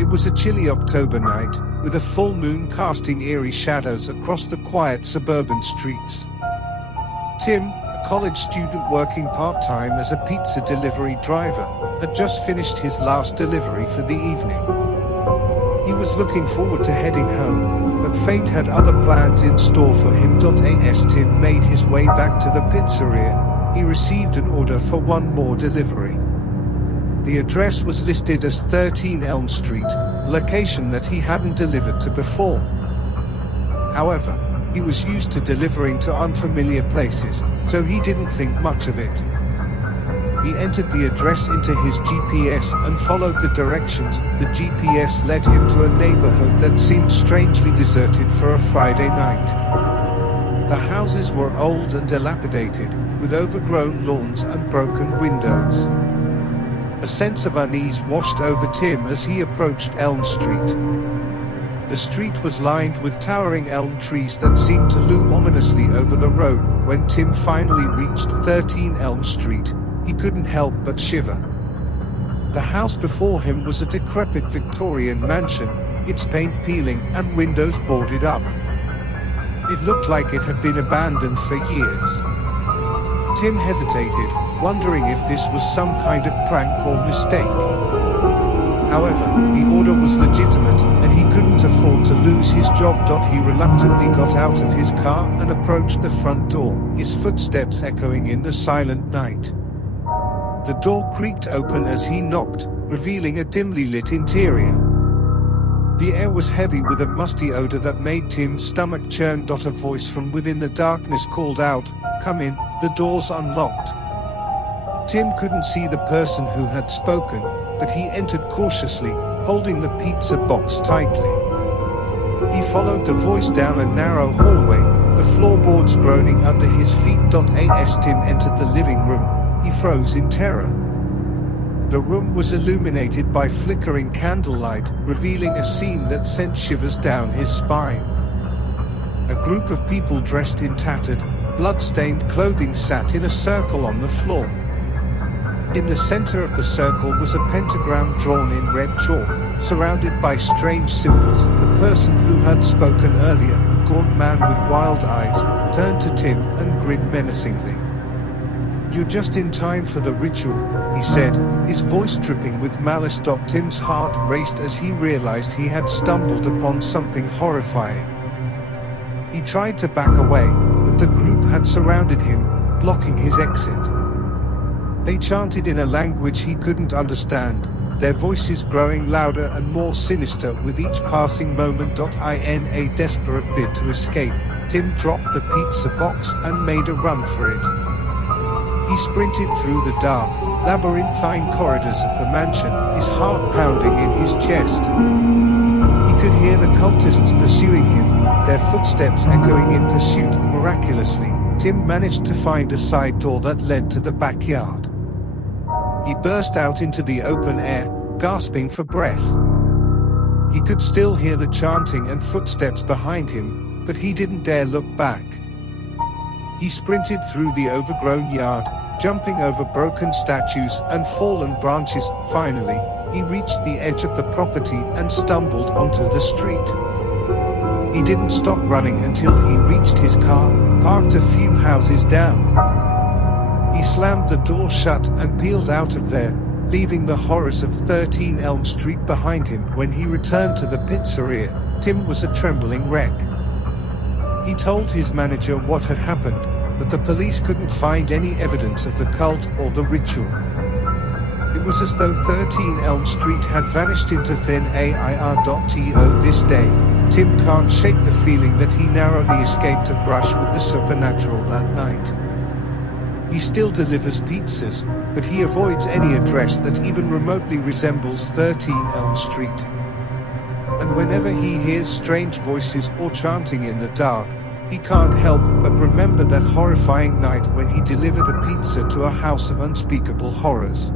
It was a chilly October night, with a full moon casting eerie shadows across the quiet suburban streets. Tim, a college student working part-time as a pizza delivery driver, had just finished his last delivery for the evening. He was looking forward to heading home, but fate had other plans in store for him. As Tim made his way back to the pizzeria, he received an order for one more delivery. The address was listed as 13 Elm Street, a location that he hadn't delivered to before. However, he was used to delivering to unfamiliar places, so he didn't think much of it. He entered the address into his GPS and followed the directions. The GPS led him to a neighborhood that seemed strangely deserted for a Friday night. The houses were old and dilapidated, with overgrown lawns and broken windows. A sense of unease washed over Tim as he approached Elm Street. The street was lined with towering elm trees that seemed to loom ominously over the road. When Tim finally reached 13 Elm Street, he couldn't help but shiver. The house before him was a decrepit Victorian mansion, its paint peeling and windows boarded up. It looked like it had been abandoned for years. Tim hesitated, wondering if this was some kind of prank or mistake. However, the order was legitimate, and he couldn't afford to lose his job. He reluctantly got out of his car and approached the front door, his footsteps echoing in the silent night. The door creaked open as he knocked, revealing a dimly lit interior. The air was heavy with a musty odor that made Tim's stomach churn. A voice from within the darkness called out, "Come in, the door's unlocked." Tim couldn't see the person who had spoken, but he entered cautiously, holding the pizza box tightly. He followed the voice down a narrow hallway, the floorboards groaning under his feet. As Tim entered the living room, he froze in terror. The room was illuminated by flickering candlelight, revealing a scene that sent shivers down his spine. A group of people dressed in tattered, blood-stained clothing sat in a circle on the floor. In the center of the circle was a pentagram drawn in red chalk, surrounded by strange symbols. The person who had spoken earlier, a gaunt man with wild eyes, turned to Tim and grinned menacingly. "You're just in time for the ritual," he said, his voice dripping with malice. Tim's heart raced as he realized he had stumbled upon something horrifying. He tried to back away, but the group had surrounded him, blocking his exit. They chanted in a language he couldn't understand, their voices growing louder and more sinister with each passing moment. In a desperate bid to escape, Tim dropped the pizza box and made a run for it. He sprinted through the dark, labyrinthine corridors of the mansion, his heart pounding in his chest. He could hear the cultists pursuing him, their footsteps echoing in pursuit. Miraculously, Tim managed to find a side door that led to the backyard. He burst out into the open air, gasping for breath. He could still hear the chanting and footsteps behind him, but he didn't dare look back. He sprinted through the overgrown yard, jumping over broken statues and fallen branches. Finally, he reached the edge of the property and stumbled onto the street. He didn't stop running until he reached his car, parked a few houses down. He slammed the door shut and peeled out of there, leaving the horrors of 13 Elm Street behind him. When he returned to the pizzeria, Tim was a trembling wreck. He told his manager what had happened, but the police couldn't find any evidence of the cult or the ritual. It was as though 13 Elm Street had vanished into thin air. This day, Tim can't shake the feeling that he narrowly escaped a brush with the supernatural that night. He still delivers pizzas, but he avoids any address that even remotely resembles 13 Elm Street. And whenever he hears strange voices or chanting in the dark, he can't help but remember that horrifying night when he delivered a pizza to a house of unspeakable horrors.